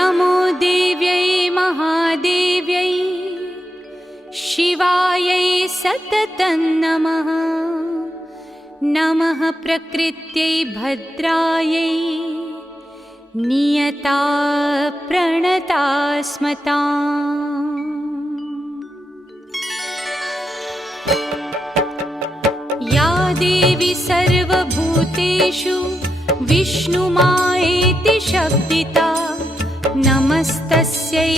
नमो देव्यै महादेव्यै शिवायै सततं नमः। नमः प्रकृत्यै भद्रायै नियता प्रणता स्मताम्। या देवी सर्वभूतेषु विष्णुमायेति शब्दिता नमस्तस्यै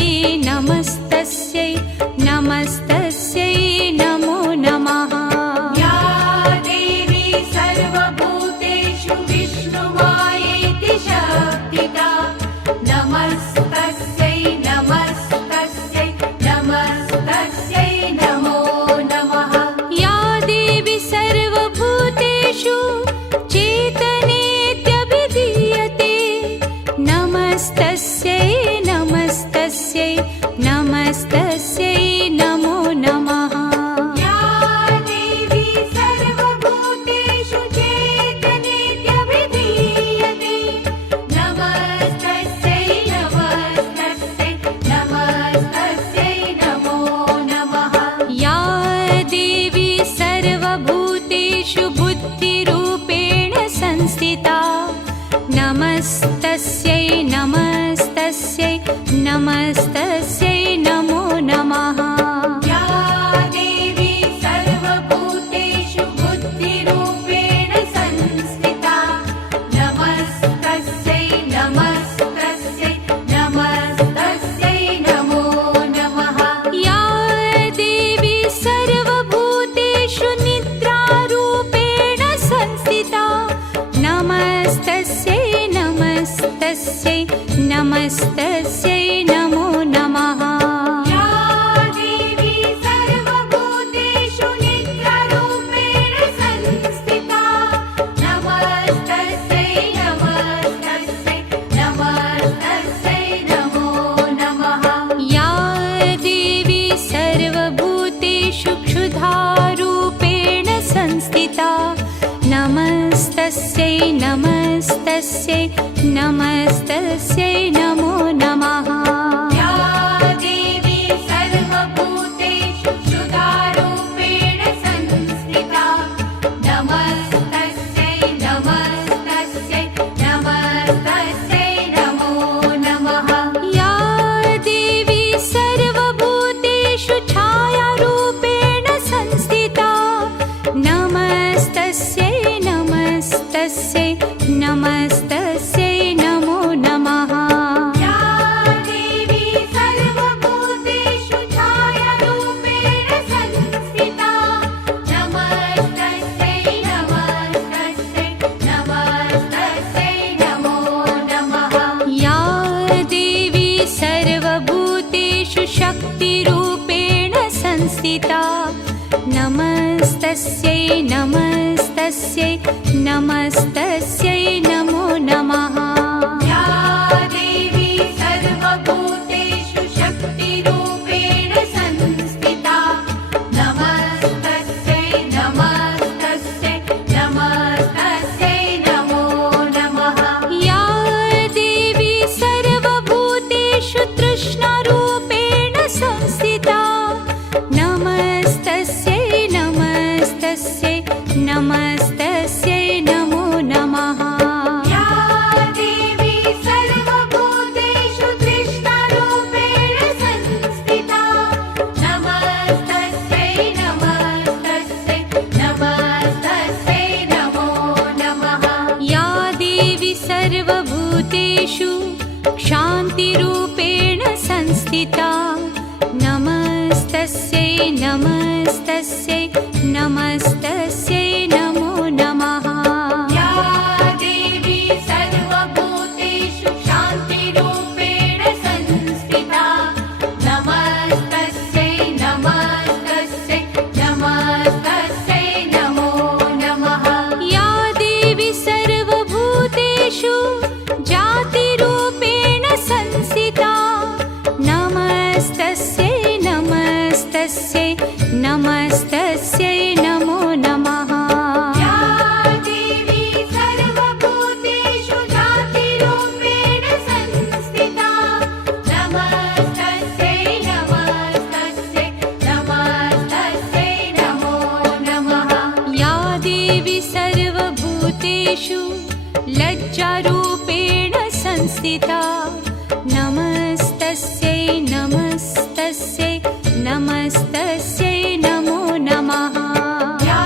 नमस्तस्यै नमस्तस्यै नमो नमः। या देवी सर्वभूतेषु विष्णुमायेति शब्दिता नमस्तस्यै नमस्तस्यै नमस्तस्यै नमो नमः। या देवी सर्वभूतेषु चेतनेत्यभिधीयते नमस्तस्यै नमस्तस्यै नमस्तस्यै नमो नमः। या देवी सर्वभूतेषु चेतनेत्यभिधीयते नमस्तस्यै नमस्तस्यै नमस्तस्यै नमो नमः। या देवी सर्वभूतेषु बुद्धिरूपेण संस्थिता नमस्तस्यै नमस्तस्यै नमस्तस्यै नमो नमः। या देवी सर्वभूतेषु बुद्धिरूपेण संस्थिता नमस्तस्यै नमस्तस्यै नमस्तस्यै नमो नमः। या देवी सर्वभूतेषु निद्रारूपेण संस्थिता नमस्तस्यै नमस्तस्यै नमस्तस्यै नमो नमः। या देवी सर्वभूतेषु निद्रारूपेण संस्थिता नमस्तस्यै नमस्तस्यै नमस्तस्यै नमो नमः। या देवी सर्वभूतेषु क्षुधारूपेण संस्थिता नमस्तस्यै नमस्तस्यै नमस्तस्यै नमो नमः। या देवी सर्वभूतेषु क्षुधारूपेण संस्थिता नमस्तस्यै नमस्तस्यै नमस्तस्यै नमो नमः। या देवी सर्वभूतेषु छायारूपेण संस्थिता नमस्तस्यै नमस्तस्यै नमस्तस्यै नमो नमः। या देवी सर्वभूतेषु छायारूपेण संस्थिता नमस्तस्यै नमस्तस्यै नमस्तस्यै नमो नमः। या देवी सर्वभूतेषु शक्तिरूपेण संस्थिता नमस्तस्यै नमस्तस्यै नमस्तस्यै नमो नमः। या देवी सर्वभूतेषु शक्तिरूपेण संस्थिता नमस्तस्यै नमस्तस्यै नमस्तस्यै नमो नमः। या देवी सर्वभूतेषु तृष्णारूपेण संस्थिता नमस्तस्यै नमस्तस्यै नमस्तस्यै नमो नमः। या देवी सर्वभूतेषु तृष्णारूपेण संस्थिता नमस्तस्यै नमस्तस्यै नमस्तस्यै नमो नमः। या देवी सर्वभूतेषु शान्तिरूपेण संस्थिता नमस्तस्यै नमस्तस्यै नमस्तस्यै नमो नमः। या देवी सर्वभूतेषु शान्तिरूपेण संस्थिता नमस्तस्यै नमस्तस्यै नमस्तस्यै नमो नमः। या देवी सर्वभूतेषु जातिरूपेण संस्थिता नमस्तस्यै नमस्तस्यै नमस्तस्यै नमो नमः। या देवी सर्वभूतेषु जातिरूपेण संस्थिता सर्वभूतेषु लज्जारूपेण संस्थिता नमस्तस्यै नमस्तस्यै नमस्तस्यै नमो नमः या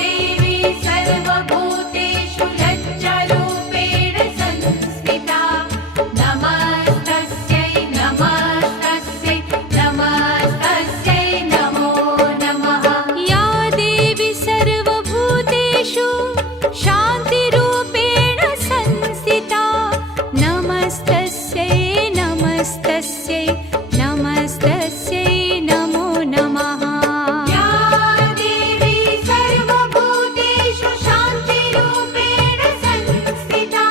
देवी सर्वभूतेषु लज्जारूपेण संस्थिता नमस्तस्यै नमस्तस्यै नमस्तस्यै नमो नमः या देवी सर्वभूतेषु शान्तिरूपेण संस्थिता नमस्तस्यै नमस्तस्यै नमस्तस्यै नमो नमः या देवी सर्वभूतेषु शान्तिरूपेण संस्थिता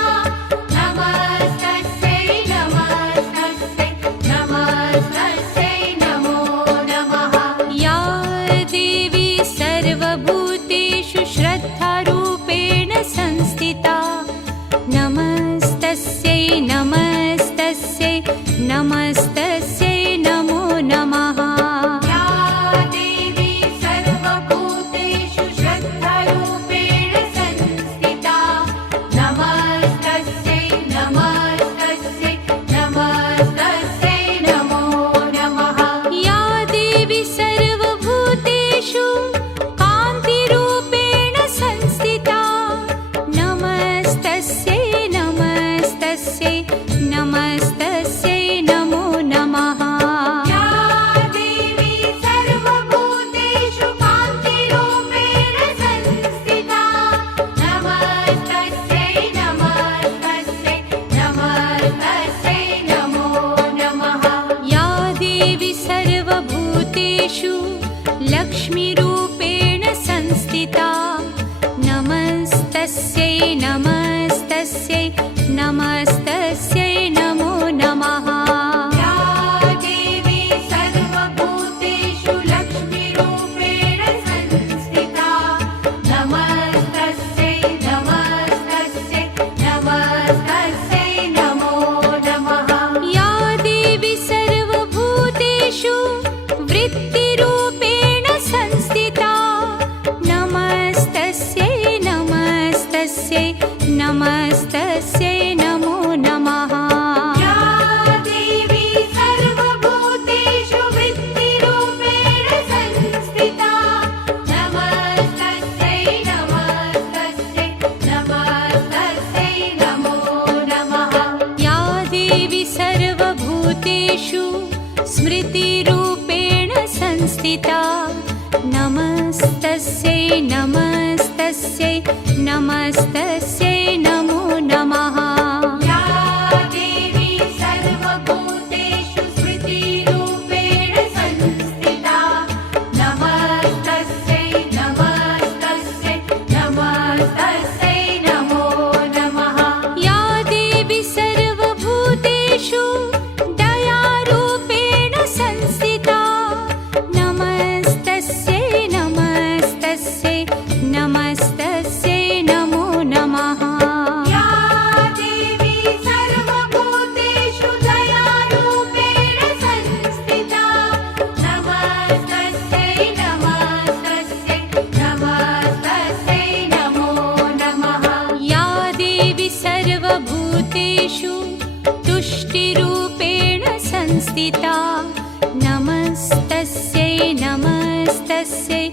नमस्तस्यै नमस्तस्यै नमस्तस्यै नमो नमः या देवी सर्वभूतेषु श्रद्धारूपेण संस्थिता नमस्तस्यै नमस्तस्यै नमस्तस्यै नमो नमः या देवी सर्वभूतेषु श्रद्धारूपेण संस्थिता नमस्तस्यै नमस्तस्यै नमस्तस्यै नमो नमः या देवी सर्वभूतेषु कान्तिरूपेण संस्थिता नमस्तस्यै नमस्तस्यै नमस्तस्यै नमो नमः या देवी सर्वभूतेषु कान्तिरूपेण संस्थिता नमस्तस्यै नमस्तस्यै नमस्तस्यै नमो नमः या देवी सर्वभूतेषु लक्ष्मीरूपेण संस्थिता नमस्तस्यै नमस्तस्यै नमस्तस्यै नमो नमः या देवी सर्वभूतेषु लक्ष्मीरूपेण संस्थिता नमस्तस्यै नमस्तस्यै नमस्तस्यै नमो नमः या देवी सर्वभूतेषु वृत्तिरूपेण संस्थिता नमस्तस्यै नमस्तस्यै नमस्तस्यै नमो नमः या देवी सर्वभूतेषु वृत्तिरूपेण संस्थिता नमस्तस्यै नमस्तस्यै नमस्तस्यै नमो नमः या देवी सर्वभूतेषु स्मृतिरूपेण संस्थिता नमस्तस्यै नमस्तस्यै नमस्तस्यै नमो नमः या देवी सर्वभूतेषु स्मृतिरूपेण संस्थिता नमस्तस्यै नमस्तस्यै नमस्तस्यै नमो नमः या देवी सर्वभूतेषु दयारूपेण संस्थिता नमस्तस्यै नमस्तस्यै नमस्तस्यै नमो नमः या देवी सर्वभूतेषु दयारूपेण संस्थिता नमस्तस्यै नमस्तस्यै नमस्तस्यै नमो नमः या देवी सर्वभूतेषु तुष्टिरूपेण संस्थिता नमस्तस्यै नमस्तस्यै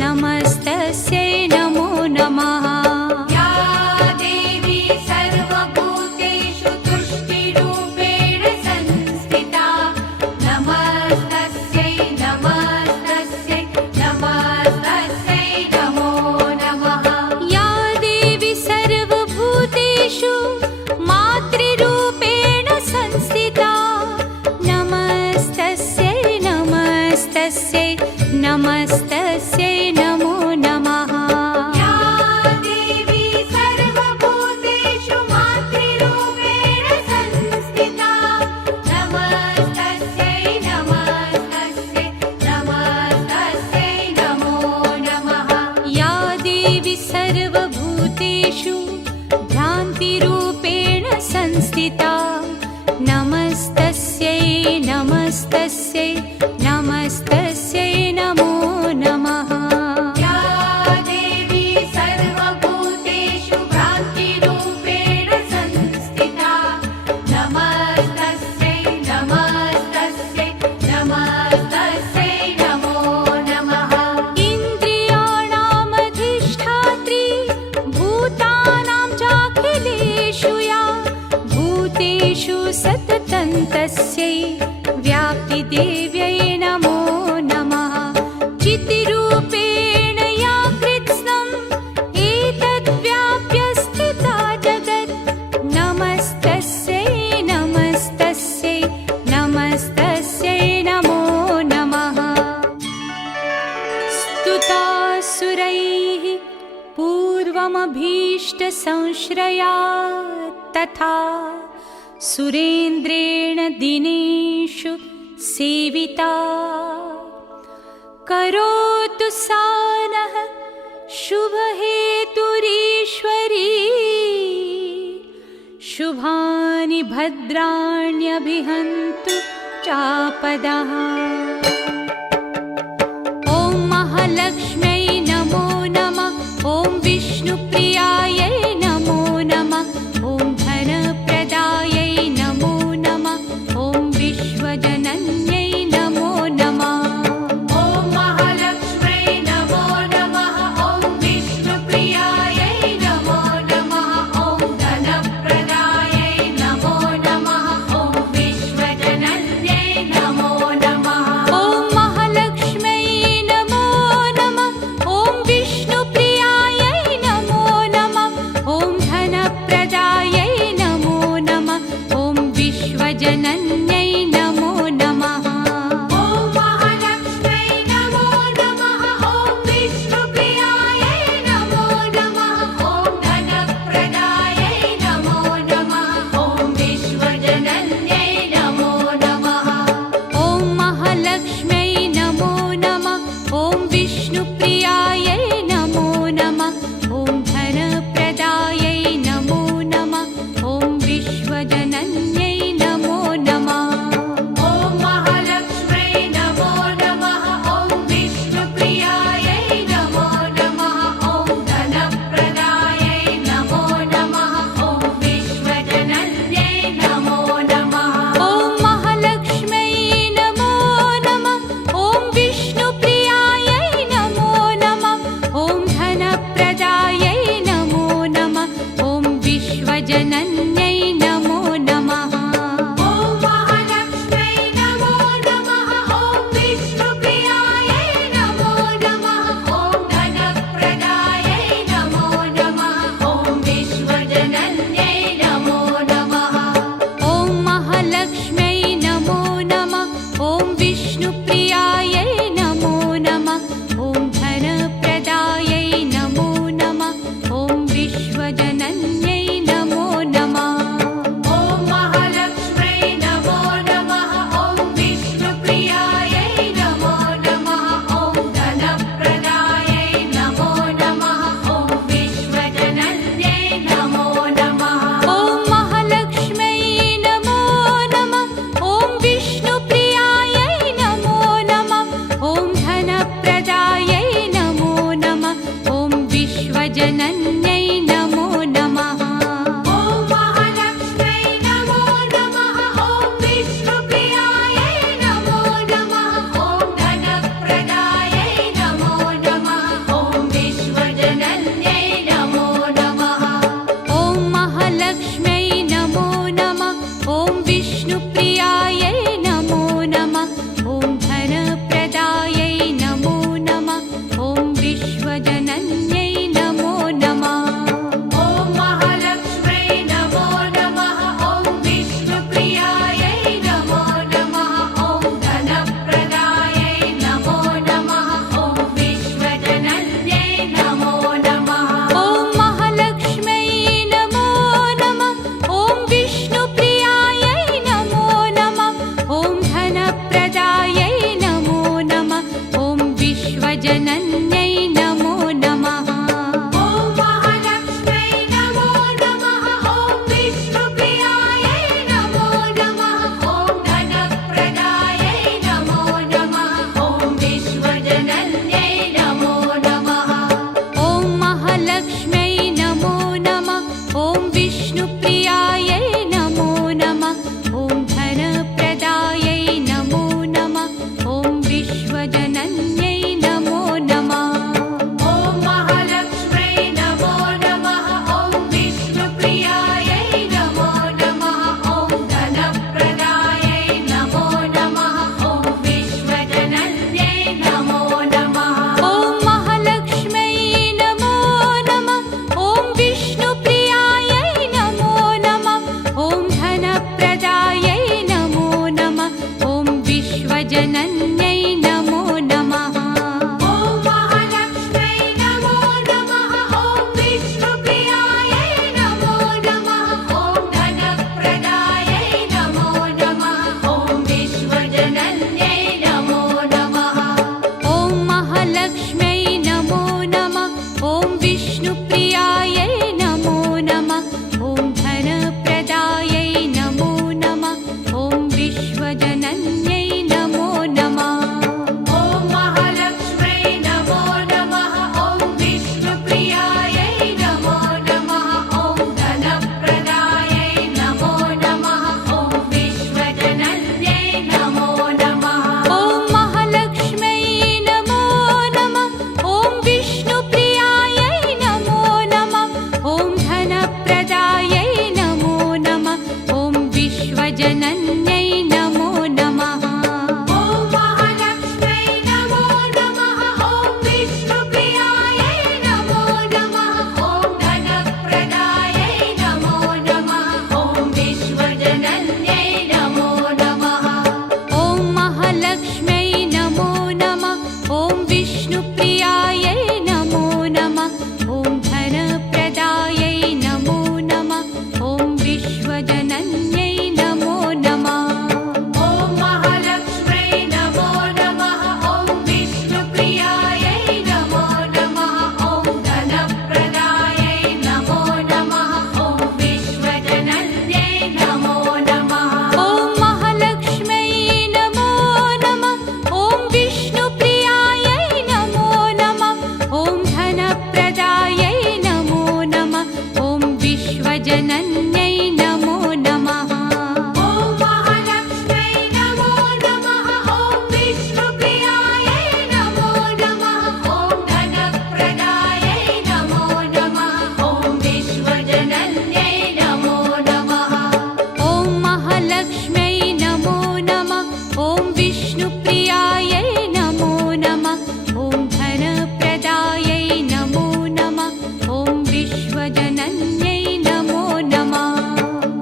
नमस्तस्यै नमो नमः या देवी सर्वभूतेषु तुष्टिरूपेण संस्थिता नमस्तस्यै नमस्तस्यै नमस्तस्यै नमो नमः या देवी सर्वभूतेषु मातृरूपेण संस्थिता नमस्तस्यै नमस्तस्यै नमस्तस्यै नमो नमः या देवी सततं तस्यै व्याप्तिदेव्यै नमो नमः चितिरूपेण या कृत्स्नम् एतद्व्याप्य स्थिता जगत् नमस्तस्यै नमस्तस्यै नमस्तस्यै नमो नमः स्तुतासुरैः पूर्वमभीष्टसंश्रया तथा सुरेन्द्रेण दिनेषु सेविता करोतु सा नः शुभहेतुरीश्वरी शुभानि भद्राण्यभिहन्तु चापदः ॐ महालक्ष्म्यै नमो नमः ॐ विष्णुप्रियायै नमो नमः ॐ धनप्रदायै नमो नमः ॐ विश्वजनन्यै नमो नमः ॐ महालक्ष्म्यै नमो नमः ॐ विष्णुप्रियायै नमो नमः ॐ धनप्रदायै नमो नमः ॐ विश्वजनन्यै नमो नमः ॐ महालक्ष्म्यै नमो नमः ॐ विष्णुप्रियायै नमो नमः विश्वजनन्यै नमो नमः। ॐ महालक्ष्म्यै नमो नमः। ॐ विष्णुप्रियायै नमो नमः। ॐ धनप्रदायै नमो नमः। ॐ विश्वजनन्यै नमो नमः। ॐ महालक्ष्म्यै नमो नमः। ॐ विष्णुप्रियायै नमो नमः। ॐ धनप्रदायै नमो नमः। ॐ विश्वजनन्यै नमो नमः। ॐ महालक्ष्म्यै नमो नमः। ॐ विष्णुप्रियायै नमो नमः। ॐ धनप्रदायै नमो नमः। ॐ विश्वजनन्यै नमो नमः। ॐ महालक्ष्म्यै नमो नमः। ॐ विष्णुप्रियायै नमो नमः। ॐ धनप्रदायै नमो नमः। ॐ विश्वजनन्यै नमो नमः। ॐ महालक्ष्म्यै नमो नमः। ॐ विष्णुप्रियायै नमो नमः। ॐ धनप्रदायै नमो नमः। ॐ विश्वजनन्यै नमो नमः। ॐ महालक्ष्म्यै नमो नमः। ॐ विष्णुप्रियायै नमो नमः। ॐ धनप्रदायै नमो नमः। ॐ विश्वजनन्यै नमो नमः।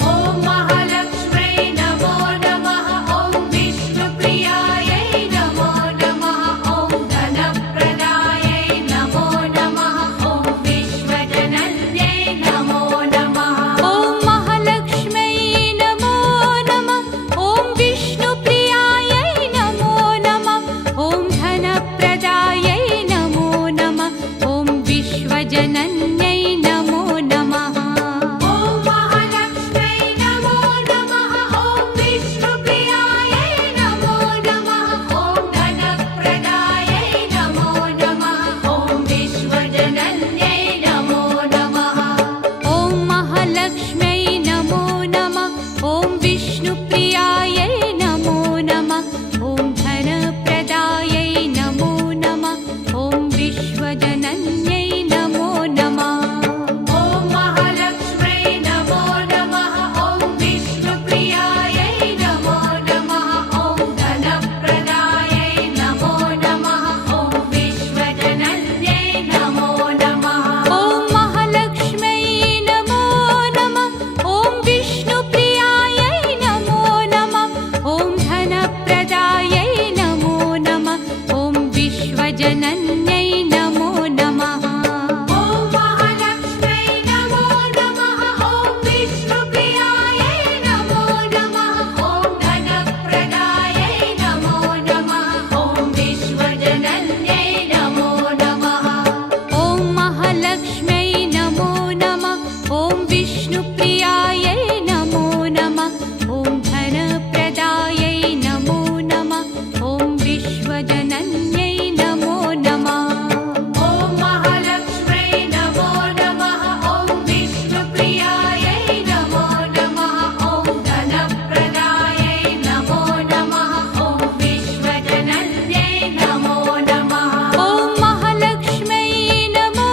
ॐ महालक्ष्म्यै नमो नमः। ॐ विष्णुप्रियायै नमो नमः। ॐ धनप्रदायै नमो नमः। ॐ विश्वजनन्यै नमो नमः। ॐ महालक्ष्म्यै नमो नमः। ॐ विष्णुप्रियायै नमो नमः। ॐ धनप्रदायै नमो नमः। ॐ विश्वजनन्यै नमो नमः। ॐ महालक्ष्म्यै नमो नमः। ॐ विष्णुप्रियायै नमो नमः। ॐ धनप्रदायै नमो नमः। ॐ विश्वजनन्यै नमो नमः। ॐ महालक्ष्म्यै नमो नमः। ॐ विष्णुप्रियायै नमो नमः। ॐ धनप्रदायै नमो नमः। ॐ विश्वजनन्यै नमो नमः। ॐ महालक्ष्म्यै नमो नमः। ॐ विष्णुप्रियायै नमो नमः। ॐ धनप्रदायै नमो नमः। ॐ विश्वजनन्यै नमो नमः। ॐ महालक्ष्म्यै नमो नमः। ॐ विष्णुप्रियायै नमो नमः। ॐ धनप्रदायै नमो नमः। ॐ विश्वजनन्यै नमो नमः। ॐ महालक्ष्म्यै नमो नमः। ॐ विष्णुप्रियायै नमो नमः। ॐ धनप्रदायै नमो नमः। ॐ विश्वजनन्यै नमो नमः। ॐ महालक्ष्म्यै नमो नमः। ॐ विष्णुप्रियायै नमो नमः। ॐ धनप्रदायै नमो नमः। ॐ विश्वजनन्यै नमो नमः। ॐ महालक्ष्म्यै नमो नमः। ॐ विष्णुप्रियायै नमो नमः। ॐ धनप्रदायै नमो नमः। ॐ विश्वजनन्यै नमो नमः। ॐ महालक्ष्म्यै नमो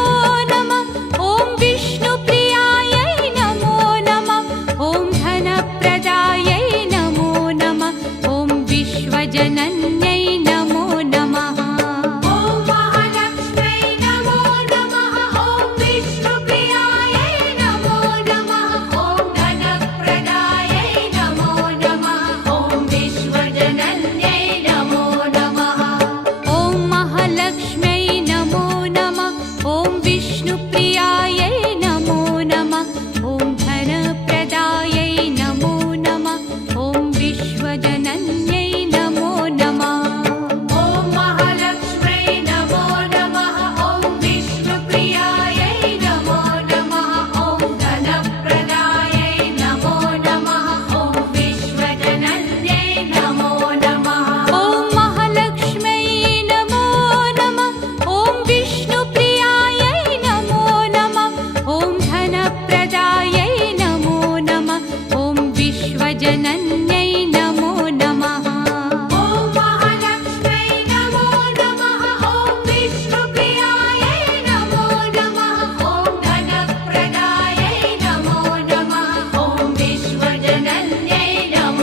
नमः। ॐ विष्णुप्रियायै नमो नमः। ॐ धनप्रदायै नमो नमः। ॐ विश्वजनन्यै नमो नमः। ॐ महालक्ष्म्यै नमो नमः। ॐ विष्णुप्रियायै नमो नमः। ॐ धनप्रदायै नमो नमः। ॐ विश्वजनन्यै नमो नमः। ॐ महालक्ष्म्यै नमो नमः। ॐ विष्णुप्रियायै नमो नमः। ॐ धनप्रदायै नमो नमः। ॐ विश्वजनन्यै नमो नमः। ॐ महालक्ष्म्यै नमो नमः। ॐ विष्णुप्रियायै नमो नमः। ॐ धनप्रदायै नमो नमः। ॐ विश्वजनन्यै नमो नमः। ॐ महालक्ष्म्यै नमो नमः। ॐ विष्णुप्रियायै नमो नमः। ॐ धनप्रदायै नमो नमः। ॐ विश्वजनन्यै नमो नमः। ॐ महालक्ष्म्यै नमो नमः। ॐ विष्णुप्रियायै नमो नमः। ॐ धनप्रदायै नमो नमः। ॐ विश्वजनन्यै नमो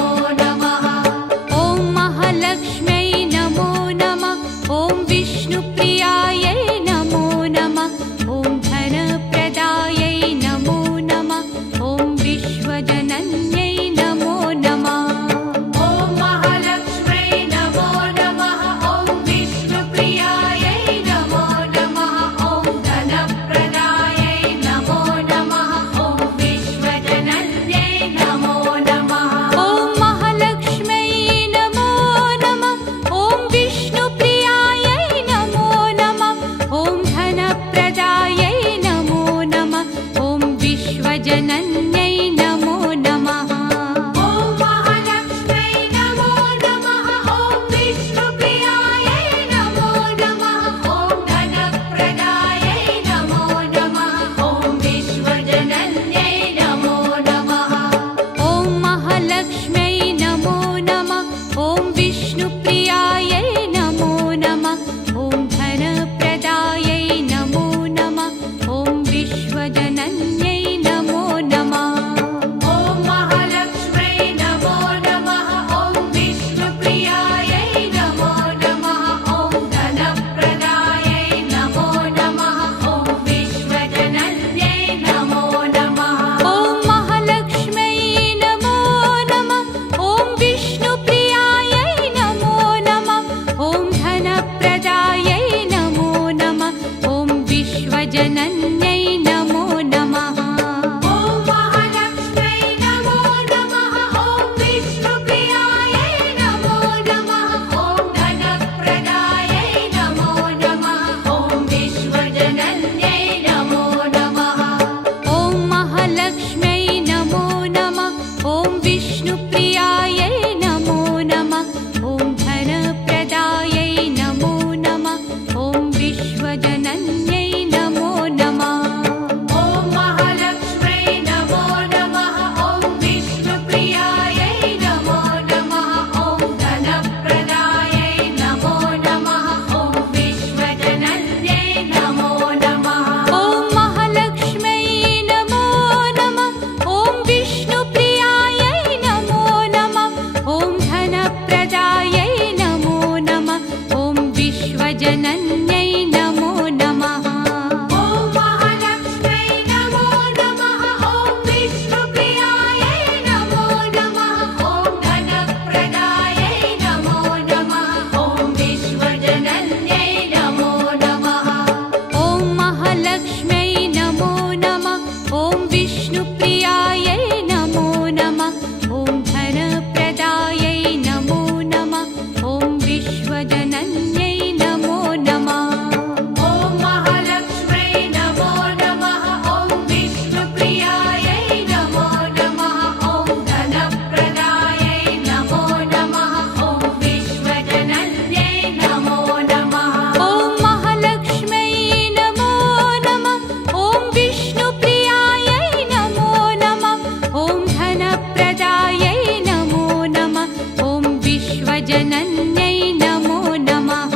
धनप्रदायै नमो नमः ॐ विश्वजनन्यै नमो नमः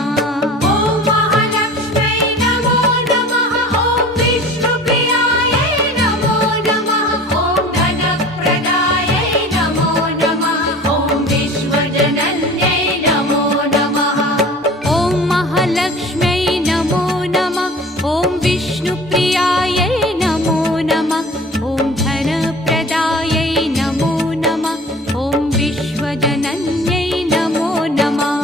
ॐ महालक्ष्म्यै नमो नमः ॐ विष्णुप्रियायै नमो नमः ॐ धनप्रदायै नमो नमः ॐ विश्वजनन्यै नमो नमः ॐ महालक्ष्म्यै नमो नमः ॐ विष्णुप्रियायै नमो नमः ॐ धनप्रदायै नमो नमः ॐ विश्वजनन्यै नमो नमः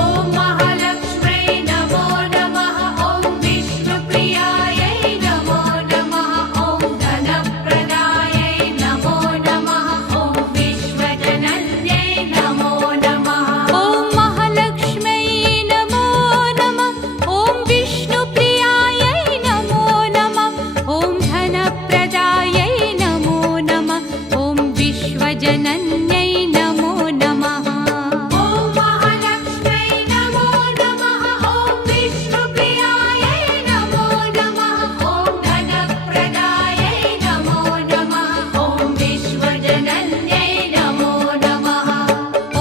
ॐ महालक्ष्म्यै नमो नमः ॐ विष्णुप्रियायै नमो नमः ॐ धनप्रदायै नमो नमः ॐ विश्वजनन्यै नमो नमः ॐ महालक्ष्म्यै नमो नमः ॐ विष्णुप्रियायै नमो नमः ॐ धनप्रदायै नमो नमः ॐ विश्वजनन्यै नमो नमः ॐ महालक्ष्म्यै नमो नमः ॐ विष्णुप्रियायै नमो नमः ॐ धनप्रदायै नमो नमः ॐ विश्वजनन्यै नमो नमः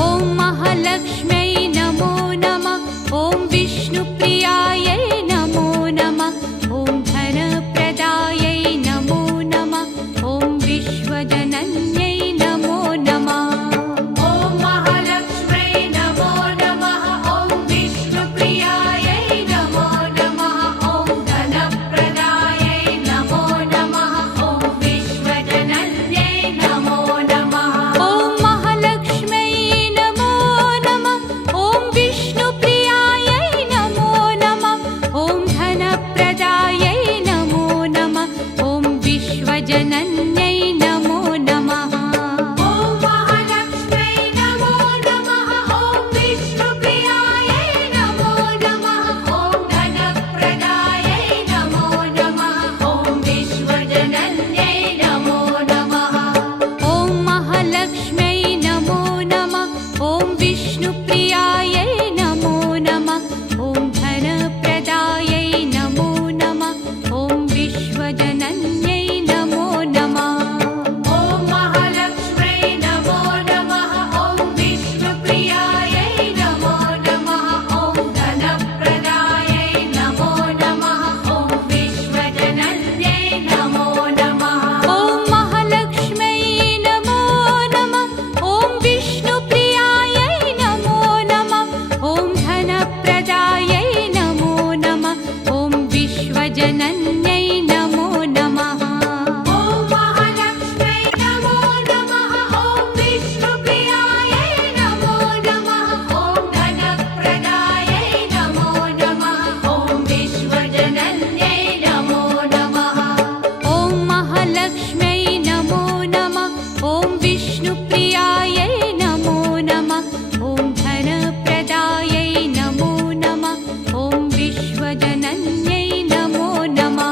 ॐ महालक्ष्म्यै नमो नमः ॐ विष्णुप्रियायै नमो नमः ॐ धनप्रदायै नमो नमः ॐ विश्वजनन्यै नमो नमः ॐ महालक्ष्म्यै नमो नमः ॐ विष्णुप्रियायै नमो नमः ॐ धनप्रदायै नमो नमः ॐ विश्वजनन्यै नमो नमः ॐ महालक्ष्म्यै नमो नमः ॐ विष्णुप्रियायै नमो नमः ॐ धनप्रदायै नमो नमः ॐ विश्वजनन्यै नमो नमः ॐ महालक्ष्म्यै नमो नमः ॐ विष्णुप्रियायै नमो नमः ॐ धनप्रदायै नमो नमः ॐ विश्वजनन्यै नमो नमः ॐ महालक्ष्म्यै नमो नमः ॐ विष्णुप्रियायै नमो नमः ॐ धनप्रदायै नमो नमः ॐ विश्वजनन्यै नमो नमः ॐ महालक्ष्म्यै नमो नमः ॐ विष्णुप्रियायै नमो नमः ॐ धनप्रदायै नमो नमः ॐ विश्वजनन्यै नमो नमः ॐ महालक्ष्म्यै नमो नमः ॐ विष्णुप्रियायै नमो नमः ॐ धनप्रदायै नमो नमः ॐ विश्वजनन्यै नमो नमः ॐ महालक्ष्म्यै नमो नमः ॐ विष्णुप्रियायै नमो नमः ॐ धनप्रदायै नमो नमः ॐ विश्वजनन्यै नमो नमः ॐ महालक्ष्म्यै नमो नमः ॐ विष्णुप्रियायै नमो नमः ॐ धनप्रदायै नमो नमः ॐ विश्वजनन्यै नमो नमः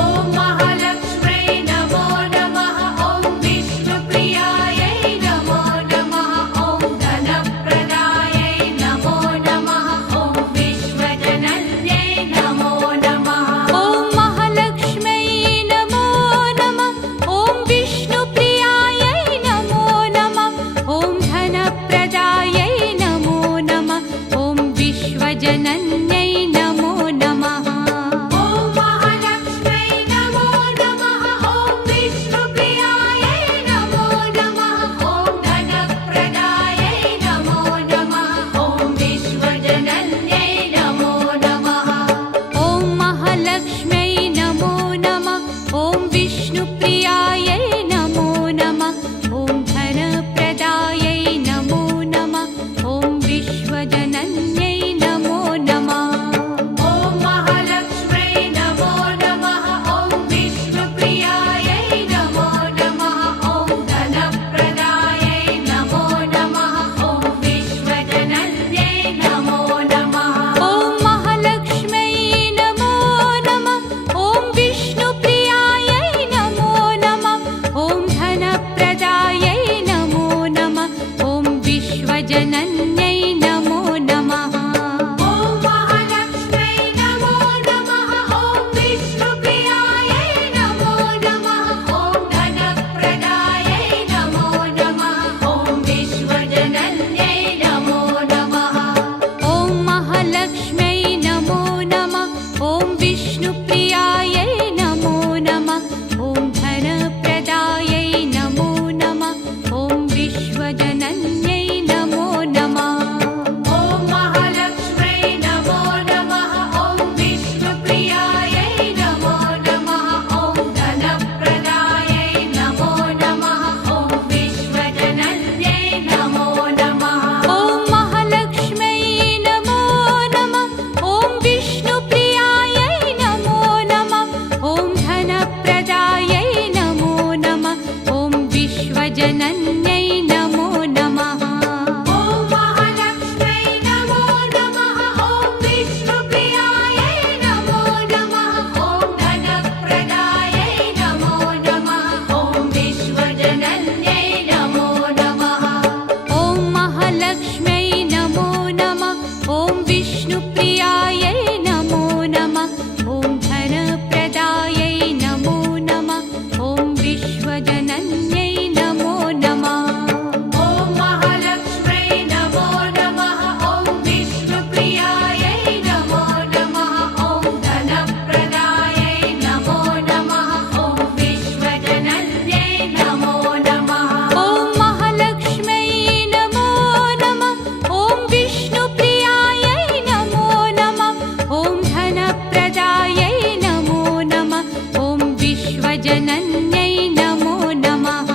ॐ महालक्ष्म्यै नमो नमः ॐ विष्णुप्रियायै नमो नमः ॐ धनप्रदायै नमो नमः ॐ विश्वजनन्यै नमो नमः ॐ महालक्ष्म्यै नमो नमः ॐ विष्णुप्रियायै नमो नमः ॐ धनप्रदायै नमो नमः ॐ विश्वजनन्यै नमो नमः ॐ महालक्ष्म्यै नमो नमः ॐ विष्णुप्रियायै नमो नमः ॐ धनप्रदायै नमो नमः ॐ विश्वजनन्यै नमो नमः ॐ महालक्ष्म्यै नमो नमः ॐ विष्णुप्रियायै नमो नमः ॐ धनप्रदायै नमो नमः ॐ विश्वजनन्यै नमो नमः ॐ महालक्ष्म्यै नमो नमः ॐ विष्णुप्रियायै नमो नमः ॐ धनप्रदायै नमो नमः ॐ विश्वजनन्यै नमो नमः ॐ महालक्ष्म्यै नमो नमः ॐ विष्णुप्रियायै नमो नमः ॐ धनप्रदायै नमो नमः ॐ विश्वजनन्यै नमो नमः ॐ महालक्ष्म्यै नमो नमः ॐ विष्णुप्रियायै नमो नमः ॐ धनप्रदायै विश्वजनन्यै नमो नमः। ॐ महालक्ष्म्यै नमो नमः। ॐ विष्णुप्रियायै नमो नमः। ॐ धनप्रदायै नमो नमः। ॐ विश्वजनन्यै नमो नमः। ॐ महालक्ष्म्यै नमो नमः। ॐ विष्णुप्रियायै नमो नमः। ॐ धनप्रदायै नमो नमः। ॐ विश्वजनन्यै नमो नमः। ॐ महालक्ष्म्यै नमो नमः। ॐ विष्णुप्रियायै नमो नमः। ॐ धनप्रदायै नमो नमः। ॐ विश्वजनन्यै नमो नमः। ॐ महालक्ष्म्यै नमो नमः। ॐ विष्णुप्रियायै नमो नमः। ॐ धनप्रदायै नमो नमः। ॐ विश्वजनन्यै नमो नमः।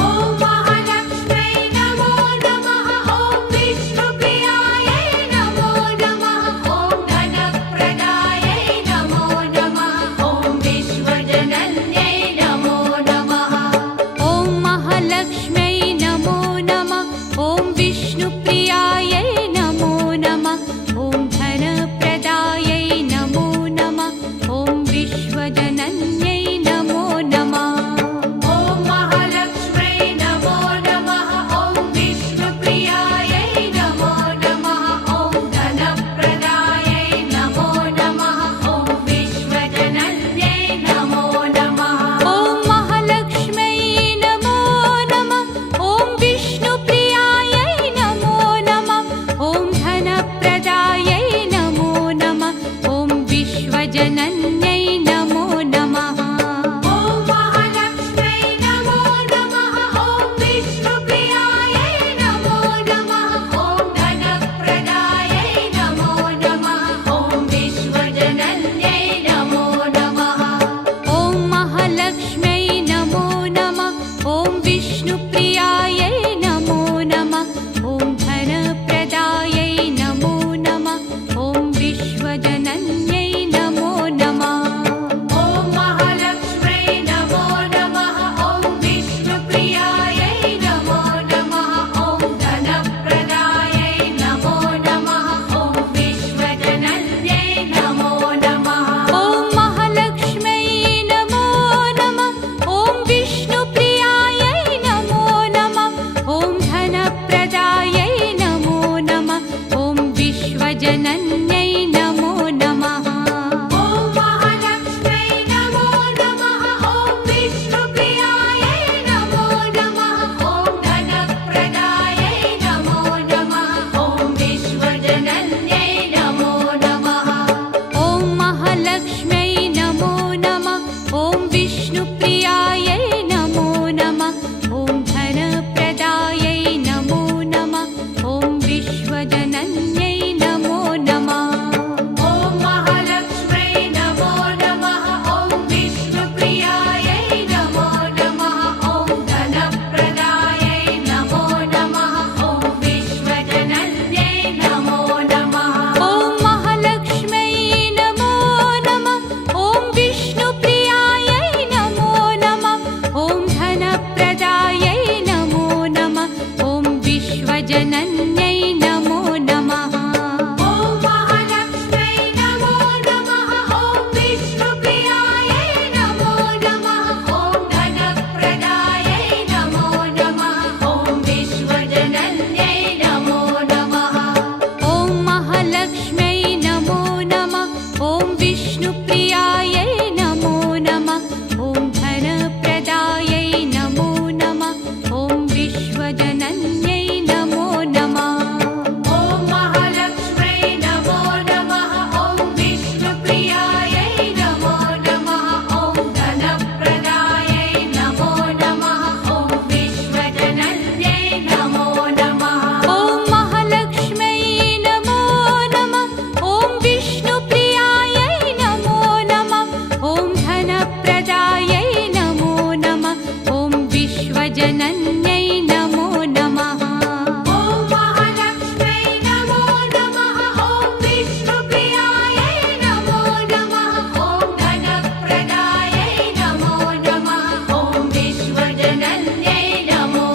ॐ महालक्ष्म्यै नमो नमः। ॐ विष्णुप्रियायै नमो नमः। ॐ धनप्रदायै नमो नमः। ॐ विश्वजनन्यै नमो नमः। ॐ महालक्ष्म्यै नमो नमः। ॐ विष्णुप्रियायै नमो नमः। ॐ धनप्रदायै नमो नमः। ॐ विश्वजनन्यै नमो नमः। ॐ महालक्ष्म्यै नमो नमः। ॐ विष्णुप्रियायै नमो नमः। ॐ धनप्रदायै नमो नमः। ॐ विश्वजनन्यै नमो नमः। ॐ महालक्ष्म्यै नमो नमः। ॐ विष्णुप्रियायै नमो नमः। ॐ धनप्रदायै नमो नमः। ॐ विश्वजनन्यै नमो नमः। ॐ महालक्ष्म्यै नमो नमः। ॐ विष्णुप्रियायै नमो नमः। ॐ धनप्रदायै नमो नमः। ॐ विश्वजनन्यै नमो नमः। ॐ महालक्ष्म्यै नमो नमः। ॐ विष्णुप्रियायै नमो नमः। ॐ धनप्रदायै नमो नमः। ॐ विश्वजनन्यै नमो नमः। ॐ महालक्ष्म्यै नमो नमः। ॐ विष्णुप्रियायै नमो नमः। ॐ धनप्रदायै नमो नमः। ॐ विश्वजनन्यै नमो नमः। ॐ महालक्ष्म्यै नमो नमः। ॐ विष्णुप्रियायै नमो नमः। ॐ धनप्रदायै नमो नमः। ॐ विश्वजनन्यै नमो नमः। ॐ महालक्ष्म्यै नमो नमः। ॐ विष्णुप्रियायै नमो नमः। ॐ धनप्रदायै नमो नमः। ॐ विश्वजनन्यै नमो नमः। ॐ महालक्ष्म्यै नमो नमः। ॐ विष्णुप्रियायै नमो नमः। ॐ धनप्रदायै नमो नमः। ॐ विश्वजनन्यै नमो नमः। ॐ महालक्ष्म्यै नमो नमः। ॐ विष्णुप्रियायै नमो नमः। ॐ धनप्रदायै नमो नमः। ॐ विश्वजनन्यै नमो नमः। ॐ महालक्ष्म्यै नमो नमः। ॐ विष्णुप्रियायै नमो नमः। ॐ धनप्रदायै नमो नमः। ॐ विश्वजनन्यै नमो नमः। ॐ महालक्ष्म्यै नमो नमः। ॐ विष्णुप्रियायै नमो नमः। ॐ धनप्रदायै नमो नमः। ॐ विश्वजनन्यै नमो नमः। ॐ महालक्ष्म्यै नमो नमः। ॐ विष्णुप्रियायै नमो नमः। ॐ धनप्रदायै नमो नमः। ॐ विश्वजनन्यै नमो नमः। ॐ महालक्ष्म्यै नमो नमः। ॐ विष्णुप्रियायै नमो नमः। ॐ धनप्रदायै नमो नमः। ॐ विश्वजनन्यै नमो नमः। ॐ महालक्ष्म्यै नमो नमः। ॐ विष्णुप्रियायै नमो नमः। ॐ धनप्रदायै नमो नमः। ॐ विश्वजनन्यै नमो नमः। ॐ महालक्ष्म्यै नमो नमः। ॐ विष्णुप्रियायै नमो नमः। ॐ धनप्रदायै नमो नमः। ॐ विश्वजनन्यै नमो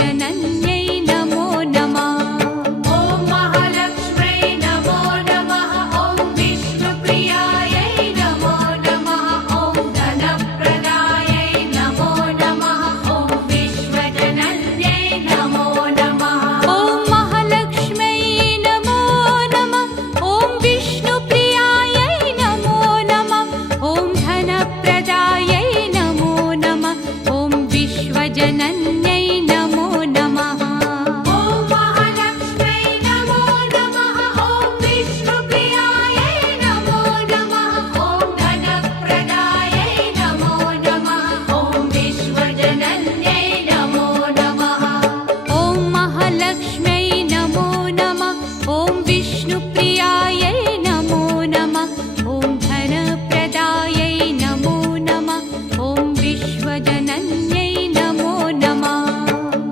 विश्वजनन्यै नमो नमः। ॐ महालक्ष्म्यै नमो नमः। ॐ विष्णुप्रियायै नमो नमः। ॐ धनप्रदायै नमो नमः। ॐ विश्वजनन्यै नमो नमः। ॐ महालक्ष्म्यै नमो नमः। ॐ विष्णुप्रियायै नमो नमः। ॐ धनप्रदायै नमो नमः। ॐ विश्वजनन्यै नमो नमः। ॐ महालक्ष्म्यै नमो नमः। ॐ विष्णुप्रियायै नमो नमः। ॐ धनप्रदायै नमो नमः। ॐ विश्वजनन्यै नमो नमः। ॐ महालक्ष्म्यै नमो नमः। ॐ विष्णुप्रियायै नमो नमः। ॐ धनप्रदायै नमो नमः। ॐ विश्वजनन्यै नमो नमः।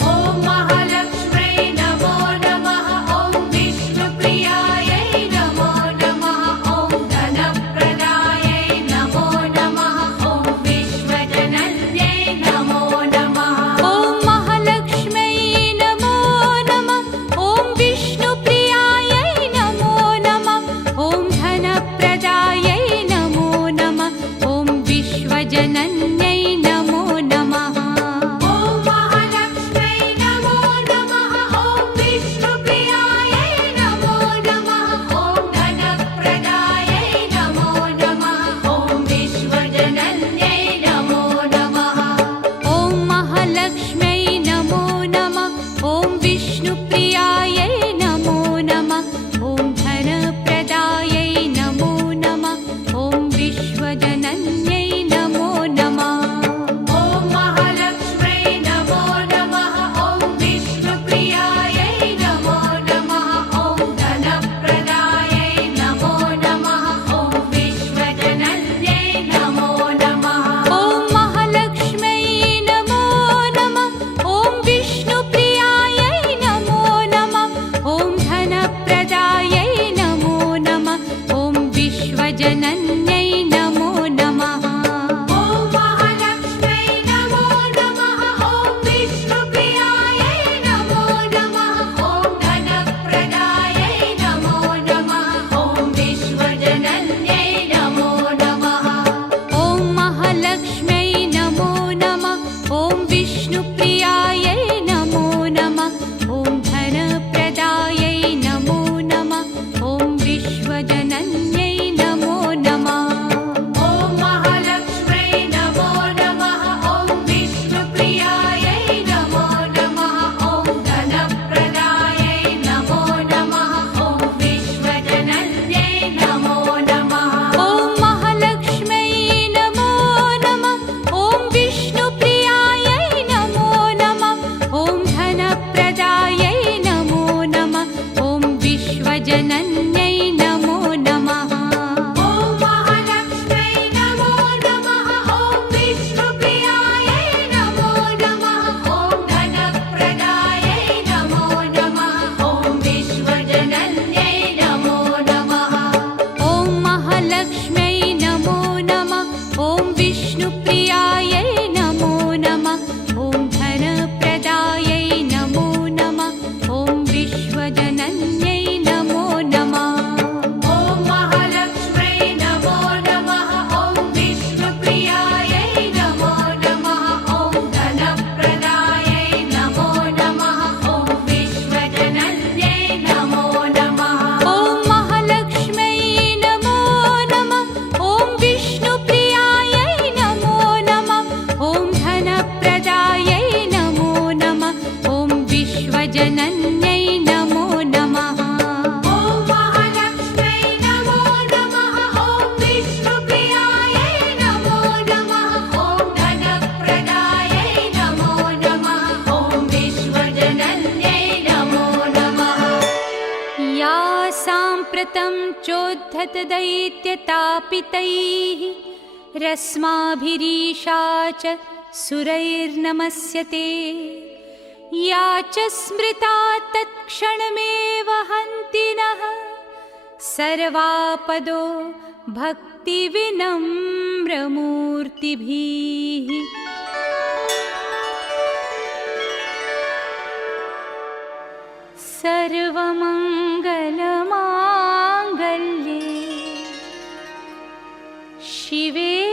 ॐ महालक्ष्म्यै नमो नमः। ॐ विष्णुप्रियायै नमो नमः। ॐ धनप्रदायै नमो नमः। ॐ विश्वजनन्यै नमो नमः। ॐ महालक्ष्म्यै नमो नमः। ॐ विष्णुप्रियायै नमो नमः। ॐ धनप्रदायै नमो नमः। ॐ विश्वजनन्यै नमो नमः। ॐ महालक्ष्म्यै नमो नमः। ॐ विष्णुप्रियायै नमो नमः। ॐ धनप्रदायै नमो नमः। ॐ विश्वजनन्यै नमो नमः। ॐ महालक्ष्म्यै नमो नमः। ॐ विष्णुप्रियायै नमो नमः। ॐ धनप्रदायै नमो नमः। ॐ विश्वजनन्यै नमो नमः। ॐ महालक्ष्म्यै नमो नमः। ॐ विष्णुप्रियायै नमो नमः। ॐ धनप्रदायै नमो नमः। ॐ विश्वजनन्यै नमो नमः। ॐ महालक्ष्म्यै नमो नमः। ॐ विष्णुप्रियायै नमो नमः। ॐ धनप्रदायै नमो नमः। ॐ विश्वजनन्यै नमो नमः। ॐ महालक्ष्म्यै नमो नमः। ॐ विष्णुप्रियायै नमो नमः। ॐ धनप्रदायै नमो नमः। ॐ विश्वजनन्यै नमो नमः। ॐ महालक्ष्म्यै नमो नमः। ॐ विष्णुप्रियायै नमो नमः। ॐ धनप्रदायै नमो नमः। ॐ विश्वजनन्यै नमो नमः। ॐ महालक्ष्म्यै नमो नमः। ॐ विष्णुप्रियायै नमो नमः। ॐ धनप्रदायै नमो नमः। ॐ विश्वजनन्यै नमो नमः। ॐ महालक्ष्म्यै नमो नमः। ॐ विष्णुप्रियायै नमो नमः। ॐ धनप्रदायै नमो नमः। ॐ विश्वजनन्यै नमो नमः। ॐ महालक्ष्म्यै नमो नमः। ॐ विष्णुप्रियायै नमो नमः। ॐ धनप्रदायै नमो नमः। ॐ विश्वजनन्यै नमो नमः। ॐ महालक्ष्म्यै नमो नमः। ॐ विष्णुप्रियायै नमो नमः। ॐ धनप्रदायै नमो नमः। ॐ विश्वजनन्यै नमो नमः। ॐ महालक्ष्म्यै नमो नमः। ॐ विष्णुप्रियायै नमो नमः। ॐ धनप्रदायै नमो नमः। ॐ विश्वजनन्यै नमो नमः। ॐ महालक्ष्म्यै नमो नमः। ॐ विष्णुप्रियायै नमो नमः। ॐ धनप्रदायै नमो नमः। ॐ विश्वजनन्यै नमो नमः। ॐ महालक्ष्म्यै नमो नमः। ॐ विष्णुप्रियायै नमो नमः। ॐ धनप्रदायै नमो नमः। ॐ विश्वजनन्यै नमो नमः। या साम्प्रतं चोद्धतदैत्यतापितैः रस्माभिरीशा च सुरैर्नमस्यते। या च स्मृता तत्क्षणमेव हन्ति नः सर्वापदो भक्तिविनम्रमूर्तिभिः। 「 मूर्तिभिः। सर्वमङ्गलमाङ्गल्ये शिवे